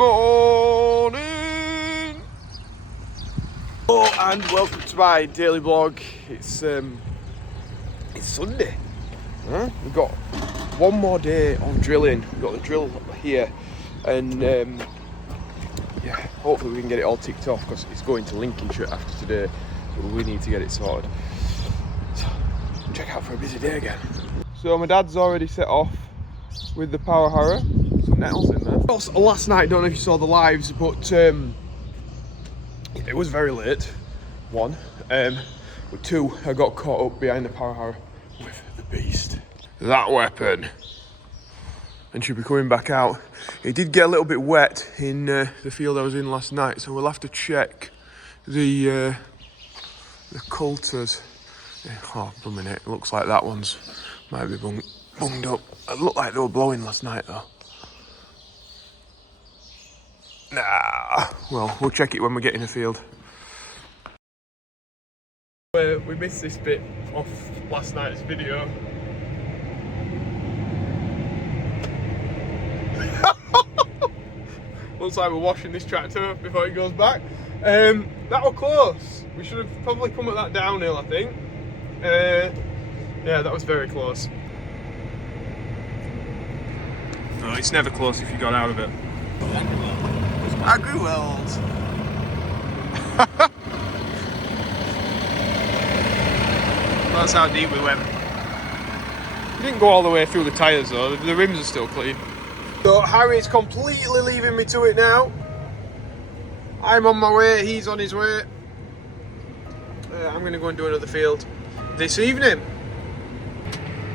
morning! Oh, and welcome to my daily vlog. It's Sunday. We've got one more day of drilling. We've got the drill here, and yeah, hopefully we can get it all ticked off because it's going to Lincolnshire after today. So we need to get it sorted. So, check out for a busy day again. So my dad's already set off with the power harrow. Some nettles in there. Also, last night, don't know if you saw the lives, but it was very late. One, but two, I got caught up behind the power harrow with the beast. That weapon. And should be coming back out. It did get a little bit wet in the field I was in last night, so we'll have to check the coulters. Oh, blooming it! It looks like that one's might be bunged up. It looked like they were blowing last night though. Nah. Well, we'll check it when we get in the field. We missed this bit off last night's video. Looks like we're washing this tractor before it goes back. That was close. We should have probably come at that downhill, I think. Yeah, that was very close. No, it's never close if you got out of it. Agri-World. That's how deep we went. We didn't go all the way through the tyres though, the rims are still clean. So Harry's completely leaving me to it now. I'm on my way, he's on his way. I'm going to go and do another field this evening.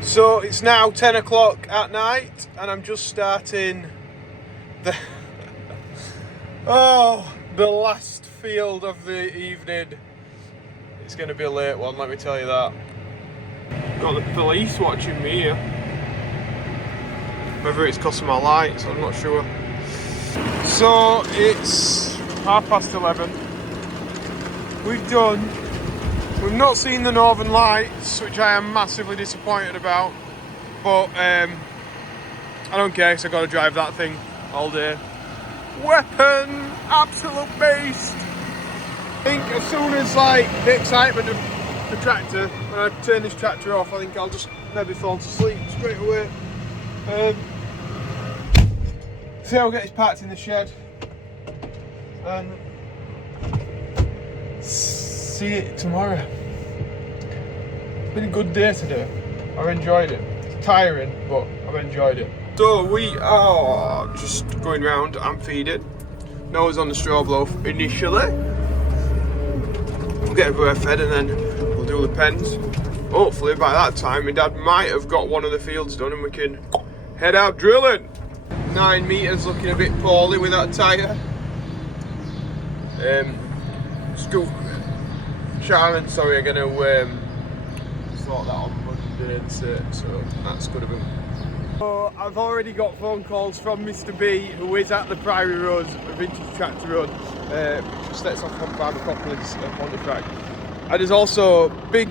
So it's now 10 o'clock at night and I'm just starting the the last field of the evening. It's going to be a late one, let me tell you that. Got the police watching me here. Whether it's costing my lights, I'm not sure. So it's 11:30. We've not seen the Northern Lights, which I am massively disappointed about. But I don't care because I've got to drive that thing all day. Weapon! Absolute beast! I think as soon as like the excitement of the tractor, when I turn this tractor off, I think I'll just maybe fall to sleep straight away. See how I'll get this parked in the shed and see it tomorrow. It's been a good day today. I've enjoyed it. It's tiring, but I've enjoyed it. So we are just going round and feeding. Noah's on the straw blow initially. We'll get everywhere fed and then we'll do the pens. Hopefully by that time my dad might have got one of the fields done and we can head out drilling. 9 metres looking a bit poorly with that tyre. Sharon, sorry, are going to sort that on Monday and so that's good of him. So I've already got phone calls from Mr. B, who is at the Priory Road, Vintage Tractor Road, which just lets off from Barbacopolis on the track. And there's also big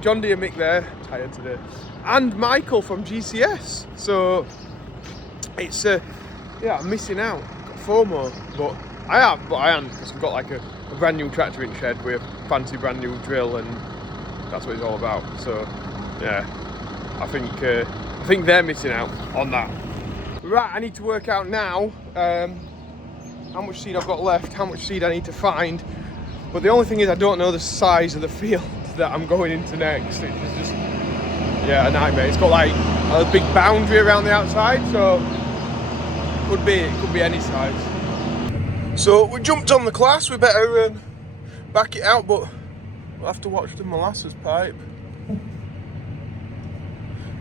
John Deere Mick there, tired today, and Michael from GCS. So it's yeah, I'm missing out. Got FOMO, but I am because we've got like a brand new tractor in shed with a fancy brand new drill, and that's what it's all about. So yeah, I think they're missing out on that. Right, I need to work out now how much seed I've got left, how much seed I need to find. But the only thing is I don't know the size of the field that I'm going into next. It's just, yeah, a nightmare. It's got like a big boundary around the outside, so it could be any size. So we jumped on the Claas. We better back it out, but we'll have to watch the molasses pipe.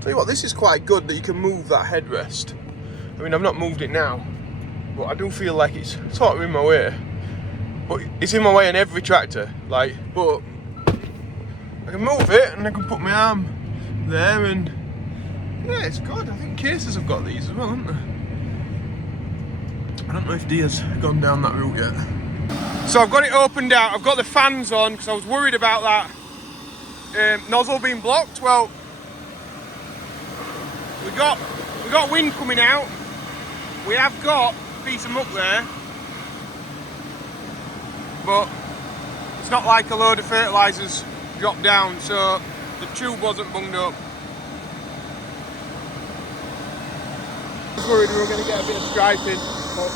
Tell you what, this is quite good that you can move that headrest. I mean, I've not moved it now, but I do feel like it's sort of in my way. But it's in my way in every tractor, like, but I can move it and I can put my arm there and yeah, it's good. I think Cases have got these as well, haven't they? I don't know if Deere's gone down that route yet. So I've got it opened out, I've got the fans on because I was worried about that nozzle being blocked. Well, we got wind coming out. We have got piece of muck there, but it's not like a load of fertilisers dropped down, so the tube wasn't bunged up. I was worried we were going to get a bit of striping, but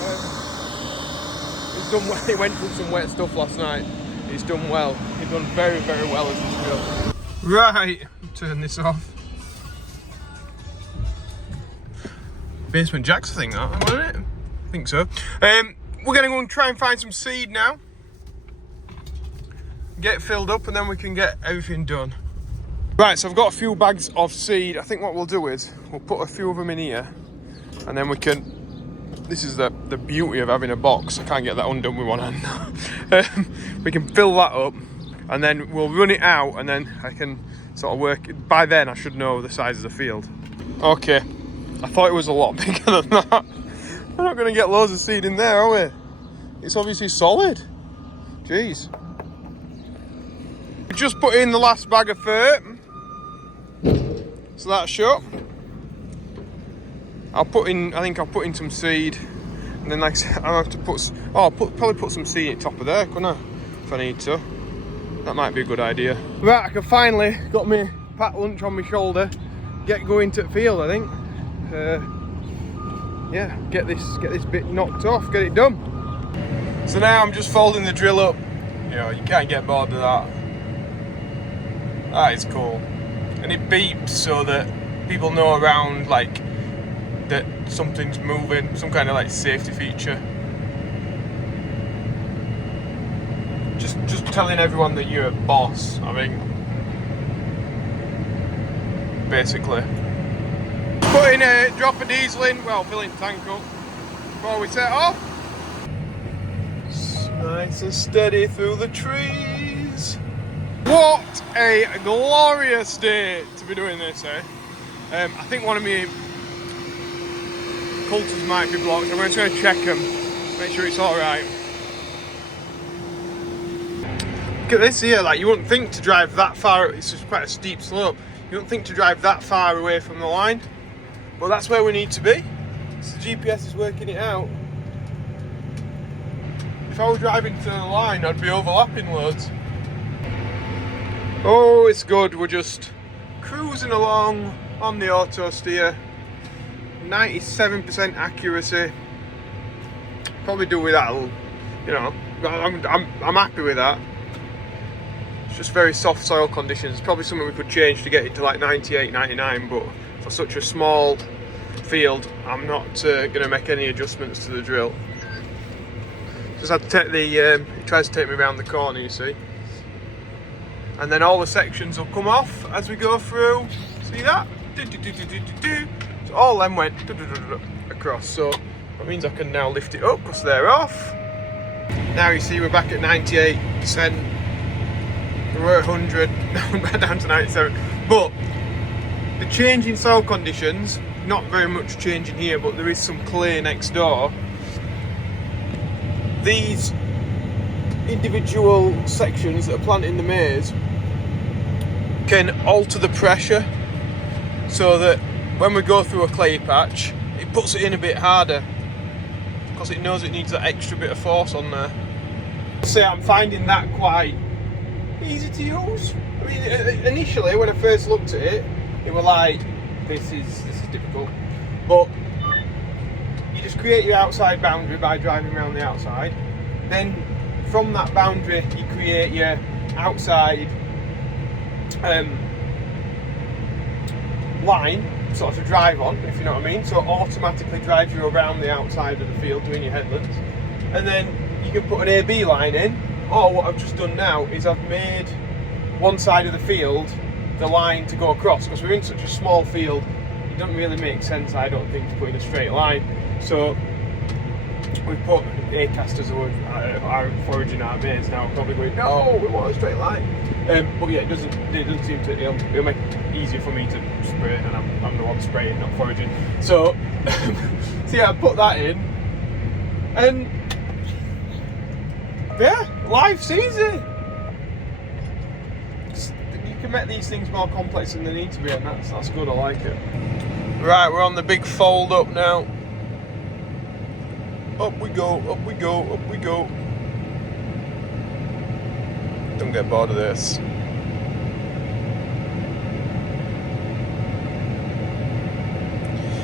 he's done well. He went through some wet stuff last night. He's done well. He's done very, very well as this drill. Right, turn this off. Basement jacks, I think that, wasn't it? I think so. We're going to go and try and find some seed now. Get it filled up and then we can get everything done. Right, so I've got a few bags of seed. I think what we'll do is we'll put a few of them in here and then we can, this is the beauty of having a box. I can't get that undone with one hand. We can fill that up and then we'll run it out and then I can sort of work. By then I should know the size of the field. Okay, I thought it was a lot bigger than that. We're not going to get loads of seed in there, are we? It's obviously solid. Jeez. We just put in the last bag of fert. So that's shut. I think I'll put in some seed. And then like I said, I'll have to put, probably put some seed at the top of there, couldn't I? If I need to. That might be a good idea. Right, I can finally got my packed lunch on my shoulder. Get going to the field, I think. Yeah, get this bit knocked off, get it done. So now I'm just folding the drill up. You know, you can't get bored of that. That is cool. And it beeps so that people know around, like, that something's moving, some kind of like safety feature. Just telling everyone that you're a boss, I mean, basically. Putting a drop of diesel in, well, filling the tank up before we set off. It's nice and steady through the trees. What a glorious day to be doing this, eh? I think one of my coulters might be blocked. I'm just going to check them, make sure it's alright. Look at this here, like you wouldn't think to drive that far, it's just quite a steep slope. You wouldn't think to drive that far away from the line. But that's where we need to be. So the GPS is working it out. If I were driving to the line, I'd be overlapping loads. Oh, it's good. We're just cruising along on the auto steer. 97% accuracy. Probably do with that. You know, I'm happy with that. It's just very soft soil conditions. Probably something we could change to get it to like 98, 99, but for such a small field, I'm not going to make any adjustments to the drill. Just had to take the, it tries to take me around the corner, you see. And then all the sections will come off as we go through. See that? So all them went across. So that means I can now lift it up because they're off. Now you see we're back at 98%. We were at 100, now we're back down to 97. But the change in soil conditions, not very much changing here, but there is some clay next door. These individual sections that are planted in the maize can alter the pressure so that when we go through a clay patch, it puts it in a bit harder because it knows it needs that extra bit of force on there. So I'm finding that quite easy to use. I mean, initially when I first looked at it, it was like, this is difficult, but you just create your outside boundary by driving around the outside. Then from that boundary you create your outside line sort of to drive on, if you know what I mean. So it automatically drives you around the outside of the field doing your headlands. And then you can put an AB line in, or what I've just done now is I've made one side of the field the line to go across, because we're in such a small field it doesn't really make sense, I don't think, to put in a straight line. So we've put A-casters who are foraging our maize now are probably going, no, we want a straight line. But yeah, it doesn't seem to, it'll make it easier for me to spray, and I'm the one spraying, not foraging. So, so yeah, I put that in, and yeah, life's easy. You can make these things more complex than they need to be, and that's good, I like it. Right, we're on the big fold up now. Up we go, up we go, up we go. Don't get bored of this.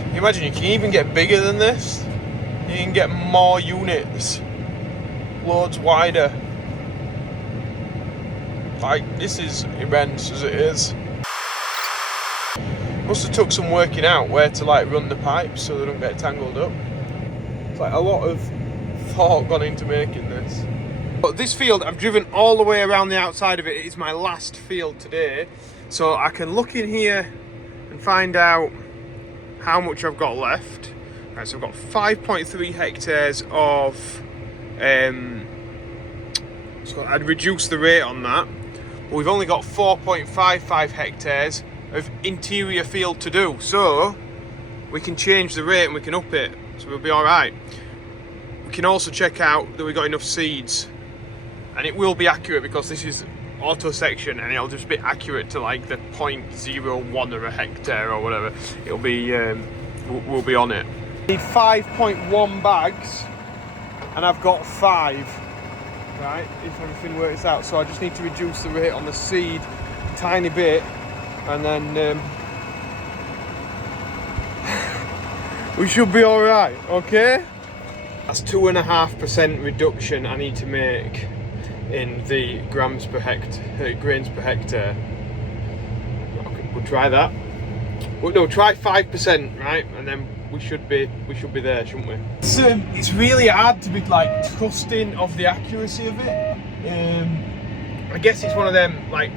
Can you imagine, you can even get bigger than this. You can get more units. Loads wider. Like, this is immense as it is. Must have took some working out where to like run the pipes so they don't get tangled up. It's like a lot of thought gone into making this. But this field, I've driven all the way around the outside of it. It's my last field today. So I can look in here and find out how much I've got left. Right, so I've got 5.3 hectares of, so I'd reduce the rate on that. But we've only got 4.55 hectares of interior field to do. So we can change the rate and we can up it. So we'll be all right. We can also check out that we've got enough seeds. And it will be accurate because this is auto section and it'll just be accurate to like the 0.01 of a hectare or whatever. It'll be, we'll be on it. I need 5.1 bags and I've got 5, right, if everything works out. So I just need to reduce the rate on the seed a tiny bit and then we should be all right, okay? That's 2.5% reduction I need to make in the grams per hectare, grains per hectare. Okay, we'll try that. Well, no, try 5%, right? And then we should be there, shouldn't we? It's really hard to be like trusting of the accuracy of it. I guess it's one of them, like,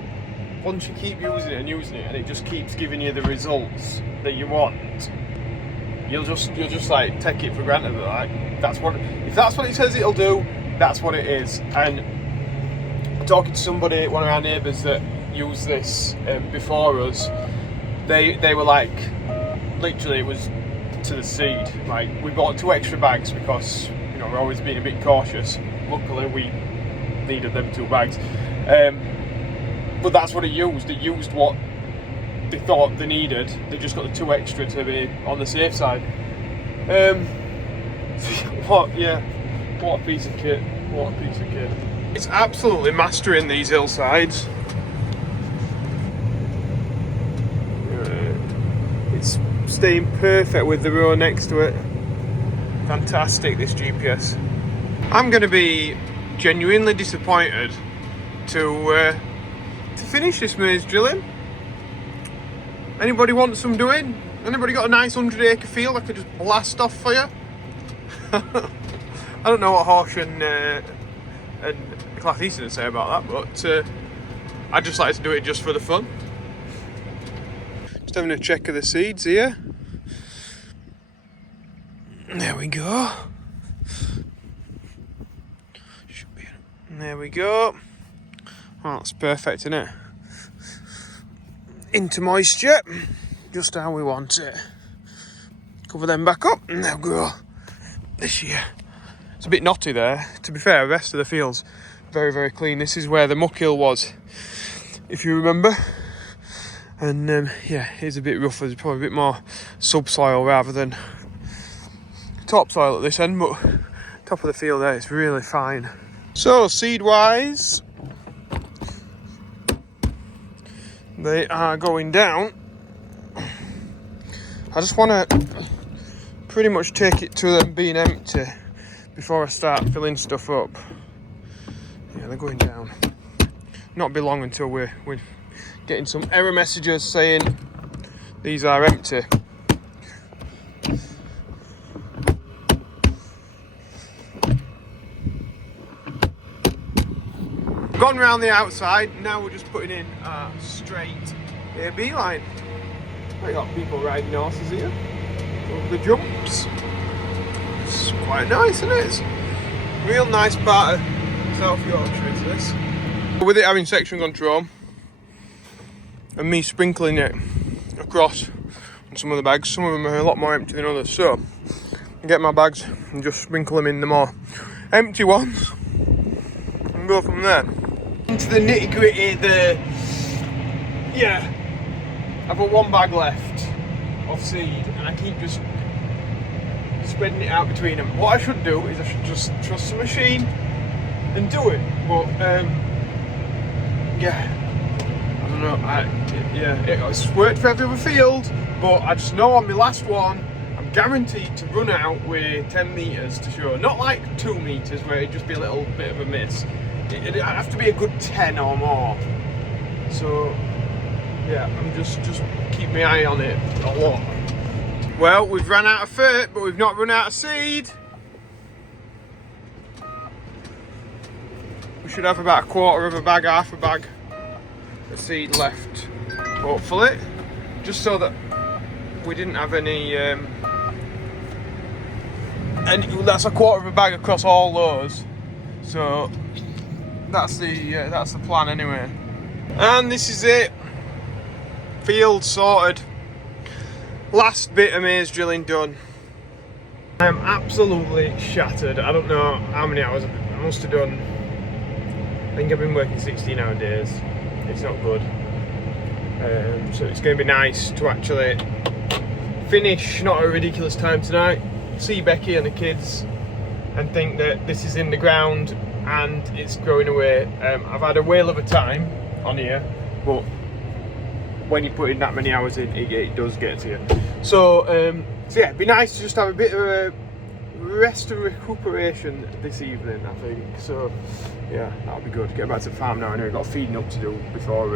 once you keep using it and it just keeps giving you the results that you want, you'll just like take it for granted that like if that's what it says it'll do, that's what it is. And talking to somebody, one of our neighbours that used this before us, they were like, literally it was to the seed. Like, we bought 2 extra bags because, you know, we're always being a bit cautious. Luckily we needed them 2 bags, but that's what it used. It used what they thought they needed. They just got the 2 extra to be on the safe side. What a piece of kit. What a piece of kit. It's absolutely mastering these hillsides. It's staying perfect with the row next to it. Fantastic, this GPS. I'm going to be genuinely disappointed to finish this maize drilling. Anybody want some doing? Anybody got a nice 100-acre field I could just blast off for you? I don't know what Horsch and Claas to say about that, but I'd just like to do it just for the fun. Just having a check of the seeds here. There we go. Should be. There we go. Oh, that's perfect, isn't it? Into moisture, just how we want it. Cover them back up and they'll grow this year. It's a bit knotty there. To be fair, the rest of the field's very, very clean. This is where the muck hill was, if you remember. And yeah, it's a bit rougher. There's probably a bit more subsoil rather than topsoil at this end, but top of the field there, it's really fine. So, seed-wise, they are going down. I just want to pretty much take it to them being empty before I start filling stuff up. Yeah, they're going down. Not be long until we're getting some error messages saying these are empty. Gone round the outside, now we're just putting in a straight AB line. I got people riding horses here over the jumps. It's quite nice, isn't it? It's a real nice part of South Yorkshire, is this. With it having section control and me sprinkling it across on some of the bags, some of them are a lot more empty than others, so I get my bags and just sprinkle them in the more empty ones and go from there. Into the nitty gritty, I've got 1 bag left of seed and I keep just spreading it out between them. What I should do is I should just trust the machine and do it. But yeah, I don't know. It's worked for every other field, but I just know on my last one, I'm guaranteed to run out with 10 metres to show. Not like 2 metres where it'd just be a little bit of a miss. It'd have to be a good 10 or more. So yeah, I'm just keep my eye on it a lot. Well, we've run out of fert, but we've not run out of seed. We should have about a quarter of a bag, half a bag of seed left, hopefully. Just so that we didn't have any, and that's a quarter of a bag across all those. So that's the plan anyway. And this is it. Field sorted. Last bit of maize drilling done. I am absolutely shattered. I don't know how many hours I must have done. I think I've been working 16-hour days. It's not good. So it's going to be nice to actually finish, not a ridiculous time tonight, see Becky and the kids and think that this is in the ground and it's growing away. I've had a whale of a time on here, but when you put in that many hours in, it does get to you. So yeah, it'd be nice to just have a bit of a rest and recuperation this evening, I think. So yeah, that'll be good. Get back to the farm now. I know I've got feeding up to do before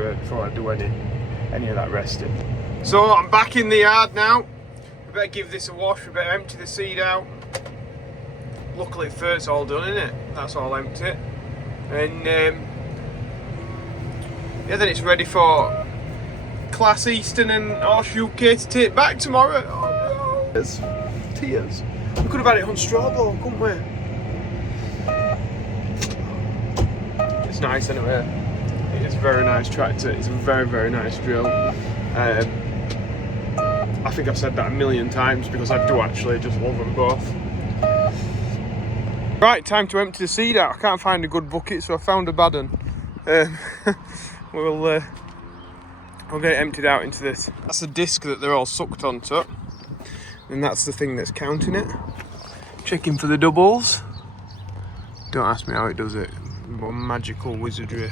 I do any of that resting. So I'm back in the yard now. We better give this a wash. We better empty the seed out. Luckily, fert's all done, isn't it? That's all empty. And yeah, then it's ready for Claas, Eastern and Horsch UK to take back tomorrow. Oh no! There's tears. We could have had it on straw blow, couldn't we? It's nice anyway. It's a very nice tractor. It's a very, very nice drill. I think I've said that a million times because I do actually just love them both. Right, time to empty the seed out. I can't find a good bucket, so I found a bad one. We'll get it emptied out into this. That's the disc that they're all sucked onto. And that's the thing that's counting it. Checking for the doubles. Don't ask me how it does it. Magical wizardry.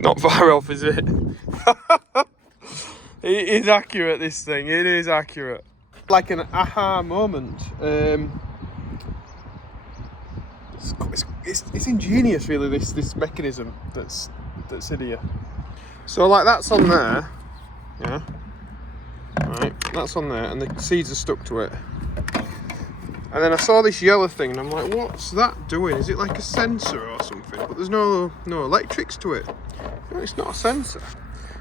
Not far off, is it? It is accurate, this thing. It is accurate. Like an aha moment. It's ingenious, really, this mechanism that's in here. So like that's on there, yeah. Right, that's on there, and the seeds are stuck to it. And then I saw this yellow thing, and I'm like, what's that doing? Is it like a sensor or something? But there's no electrics to it. No, it's not a sensor.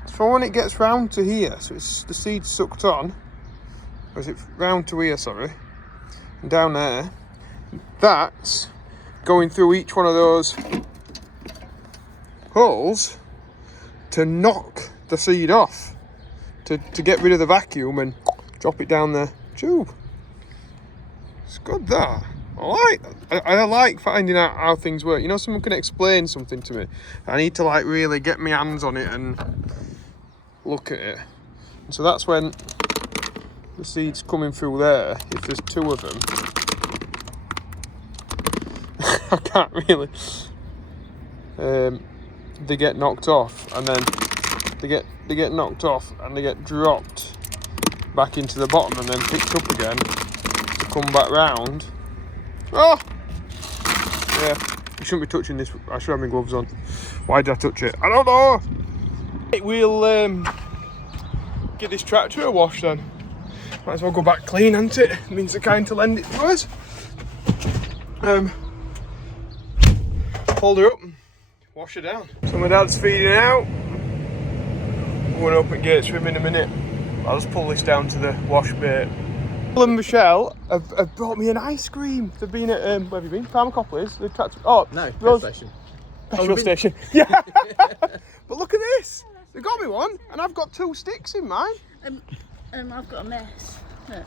It's for when it gets round to here, so it's the seed sucked on. Or is it round to here? Sorry, and down there. That's going through each one of those holes to knock the seed off, to get rid of the vacuum and drop it down the tube. It's good, that. I like finding out how things work. You know, someone can explain something to me. I need to like really get my hands on it and look at it. And so that's when the seed's coming through there. If there's two of them, I can't really. They get knocked off, and then they get knocked off, and they get dropped back into the bottom, and then picked up again to come back round. Oh, yeah. You shouldn't be touching this. I should have my gloves on. Why did I touch it? I don't know. We'll give this tractor a wash then. Might as well go back clean, ain't it? It means they're kind to lend it to us. Hold her up. Wash her down. So my dad's feeding out. Going up at gates for him in a minute. I'll just pull this down to the wash bay. Paul and Michelle have brought me an ice cream. They've been at, where have you been? Pharmacopolis. They've tried to, no, petrol station. Petrol station. Yeah. But look at this. They got me one, and I've got 2 sticks in mine. I've got a mess. Look.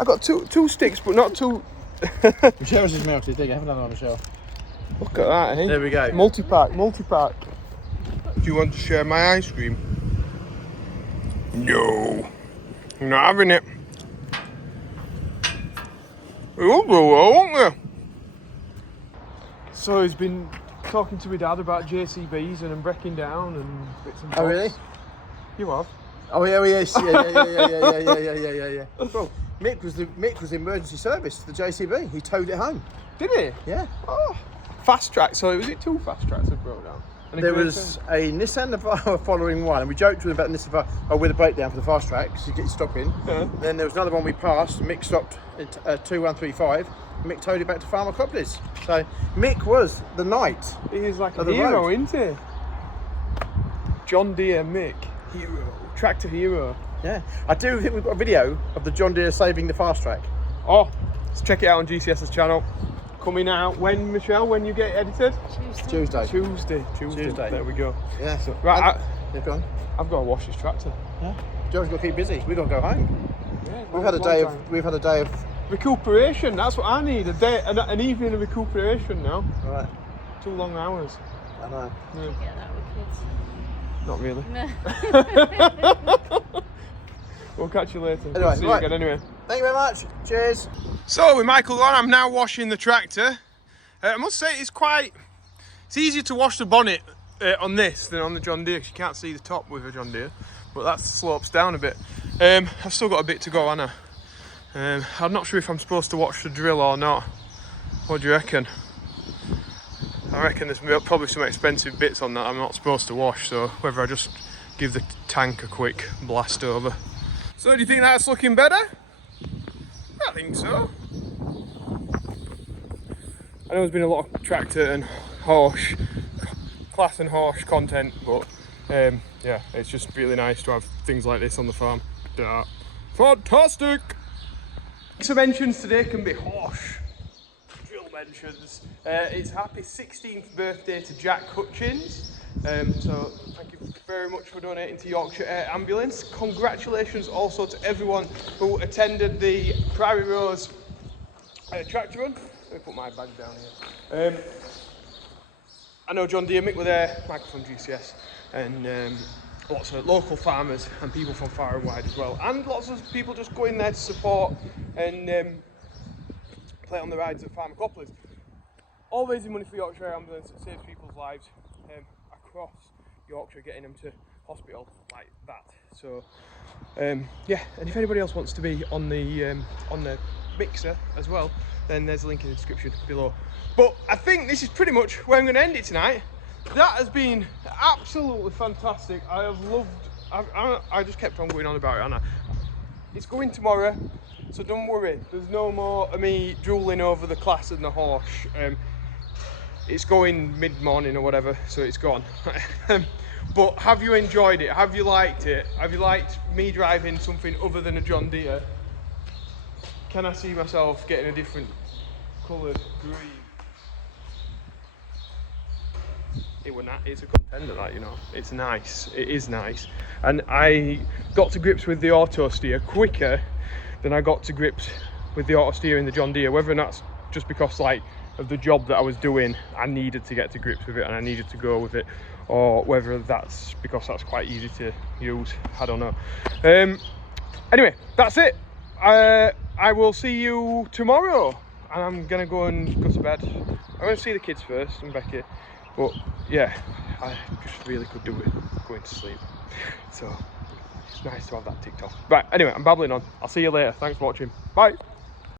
I got two sticks, but not 2. Michelle's is melted. There you have another one, Michelle. Look at that, eh? There we go. Multi-pack. Do you want to share my ice cream? No. I'm not having it. You'll go well, won't you? So he's been talking to my dad about JCBs and breaking down and bits and bobs. Oh, really? You have? Oh, yeah, yes. Yeah. Well, Mick was the emergency service, the JCB. He towed it home. Did he? Yeah. Oh. Fast track. So was it 2 fast tracks that broke down? And There was a Nissan Navara following one, and we joked with him about the Nissan Navara with a breakdown for the fast track, because you get your stop in. Yeah. Then there was another one we passed. Mick stopped at 2135. Mick towed it back to Pharmacopoulos. So Mick was the knight. He is like a of the hero, road. isn't he? John Deere Mick, hero, tractor hero. Yeah. I do think we've got a video of the John Deere saving the fast track. Oh, let's check it out on GCS's channel. Coming out when, Michelle? When you get it edited? Tuesday. Tuesday. There we go. Yeah. So, right, They've gone. I've got to wash this tractor. Yeah. Joe's got to keep busy. We've got to go home. Yeah, We've had a day of recuperation. That's what I need. A day, an evening of recuperation now. Right. 2 long hours. I know. Yeah. Get that with Not really. kids. We'll catch you later. Anyway, See you right. again anyway. Thank you very much. Cheers. So with Michael on, I'm now washing the tractor. I must say it's easier to wash the bonnet on this than on the John Deere, because you can't see the top with a John Deere, but that slopes down a bit. I've still got a bit to go, Anna. I'm not sure if I'm supposed to watch the drill or not. What do you reckon? I reckon there's probably some expensive bits on that I'm not supposed to wash, so whether I just give the tank a quick blast over. So do you think that's looking better? I think so. I know there's been a lot of tractor and Horsch, Claas and Horsch content, but yeah, it's just really nice to have things like this on the farm. Fantastic! Some mentions today can be Horsch. Drill mentions. It's happy 16th birthday to Jack Hutchins. So thank you very much for donating to Yorkshire Air Ambulance. Congratulations also to everyone who attended the Prairie Rose tractor run. Let me put my bag down here. I know John Deere, Mick were there, Michael from GCS, and lots of local farmers and people from far and wide as well. And lots of people just go in there to support and play on the rides at Pharmacopoulos. All raising money for Yorkshire Air Ambulance. It saves people's lives across Yorkshire, getting them to hospital like that. So yeah, and if anybody else wants to be on the mixer as well, then there's a link in the description below. But I think this is pretty much where I'm going to end it tonight. That has been absolutely fantastic. I have loved. I just kept on going on about it, Anna. It's going tomorrow, so don't worry. There's no more of me drooling over the Claas and the Horsch. It's going mid-morning or whatever, so it's gone. But have you enjoyed it? Have you liked it? Have you liked me driving something other than a John Deere? Can I see myself getting a different coloured green? It's a contender, that, you know. It's nice. It is nice. And I got to grips with the auto steer quicker than I got to grips with the auto steer in the John Deere. Whether that's just because like of the job that I was doing, I needed to get to grips with it and I needed to go with it, or whether that's because that's quite easy to use. I don't know. Anyway, that's it. I will see you tomorrow, and I'm gonna go to bed. I'm gonna see the kids first and Becky, but yeah, I just really could do with going to sleep, so it's nice to have that ticked off. Right, anyway, I'm babbling on. I'll see you later. Thanks for watching. Bye.